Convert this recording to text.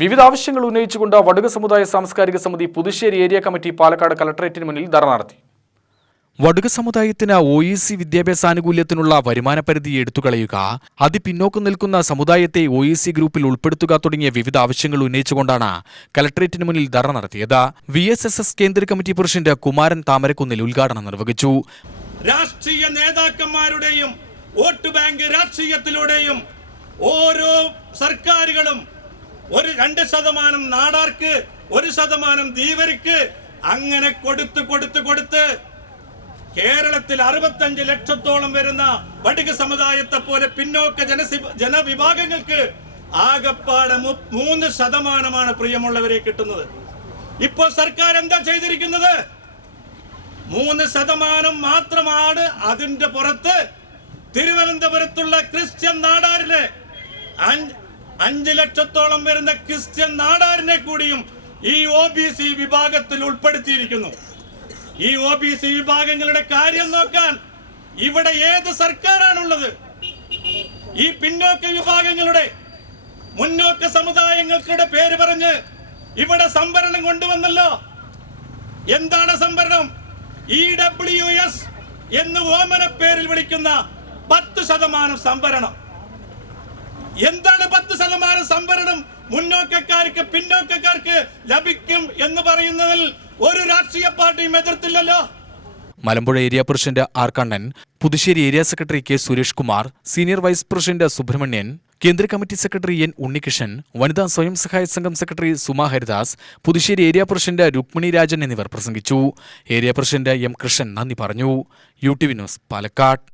വിവിധ ആവശ്യങ്ങൾ ഉന്നയിച്ചുകൊണ്ട് വടുക സമുദായ സാംസ്കാരിക സമിതി പുതുശ്ശേരി ഏരിയ കമ്മിറ്റി പാലക്കാട് കളക്ടറേറ്റിന് മുന്നിൽ ധർണ നടത്തി. വടുക സമുദായത്തിന് OEC വിദ്യാഭ്യാസാനുകൂല്യത്തിനുള്ള വരുമാന പരിധി എടുത്തുകളയുക, അതിപിന്നോക്കം നിൽക്കുന്ന സമുദായത്തെ OEC ഗ്രൂപ്പിൽ ഉൾപ്പെടുത്തുക തുടങ്ങിയ വിവിധ ആവശ്യങ്ങൾ ഉന്നയിച്ചുകൊണ്ടാണ് കളക്ടറേറ്റിന് മുന്നിൽ ധർണ നടത്തിയത്. VSSS കേന്ദ്ര കമ്മിറ്റി പ്രസിഡന്റ് കുമാരൻ താമരക്കുന്നിൽ ഉദ്ഘാടനം നിർവഹിച്ചു. രാഷ്ട്രീയ നേതാക്കന്മാരുടെയും വോട്ട് ബാങ്ക് രാഷ്ട്രീയത്തിലൂടെയും ഓരോ സർക്കാരുകളും 2% നാടാർക്ക് 1% ധീവർക്ക് അങ്ങനെ കൊടുത്ത് കേരളത്തിൽ 65 ലക്ഷത്തോളം വരുന്ന വടുക സമുദായത്തെ പോലെ പിന്നോക്ക ജനവിഭാഗങ്ങൾക്ക് ആകപ്പാടെ 3% പ്രിയമുള്ളവരെ കിട്ടുന്നത്. ഇപ്പോൾ സർക്കാർ എന്താ ചെയ്തിരിക്കുന്നത്? 3% മാത്രമാണ്. അതിന്റെ പുറത്ത് തിരുവനന്തപുരത്തുള്ള ക്രിസ്ത്യൻ നാടാരിലെ 5 ലക്ഷത്തോളം വരുന്ന ക്രിസ്ത്യൻ നാടാരിനെ കൂടിയും ഈ OBC വിഭാഗത്തിൽ ഉൾപ്പെടുത്തിയിരിക്കുന്നു. ഈ OBC വിഭാഗങ്ങളുടെ കാര്യം നോക്കാൻ ഇവിടെ ഏത് സർക്കാരാണുള്ളത്? ഈ പിന്നോക്ക വിഭാഗങ്ങളുടെ മുന്നോക്ക സമുദായങ്ങളുടെ പേര് പറഞ്ഞ് ഇവിടെ സംവരണം കൊണ്ടുവന്നല്ലോ. എന്താണ് സംവരണം? EWS എന്ന് ഓമന പേരിൽ വിളിക്കുന്ന 10% സംവരണം. എന്താണ് 10% സംവരണം? മുന്നോക്കക്കാർക്ക് പിന്നോക്കക്കാർക്ക് ലഭിക്കും എന്ന് പറയുന്നതിൽ ഒരു രാഷ്ട്രീയ പാർട്ടിയും എതിർത്തില്ലല്ലോ. Malampuzha area president R. Kannan, Puthussery area secretary K. Suresh Kumar, senior vice president Subrahmanyan, കേന്ദ്ര കമ്മിറ്റി സെക്രട്ടറി N. ഉണ്ണികൃഷ്ണൻ, വനിതാ സ്വയം സഹായ സംഘം secretary Suma Haridas, Puthussery area president Rukmini Rajan എന്നിവർ പ്രസംഗിച്ചു. Area president M. കൃഷ്ണൻ നന്ദി പറഞ്ഞു. UTV news, Palakkad.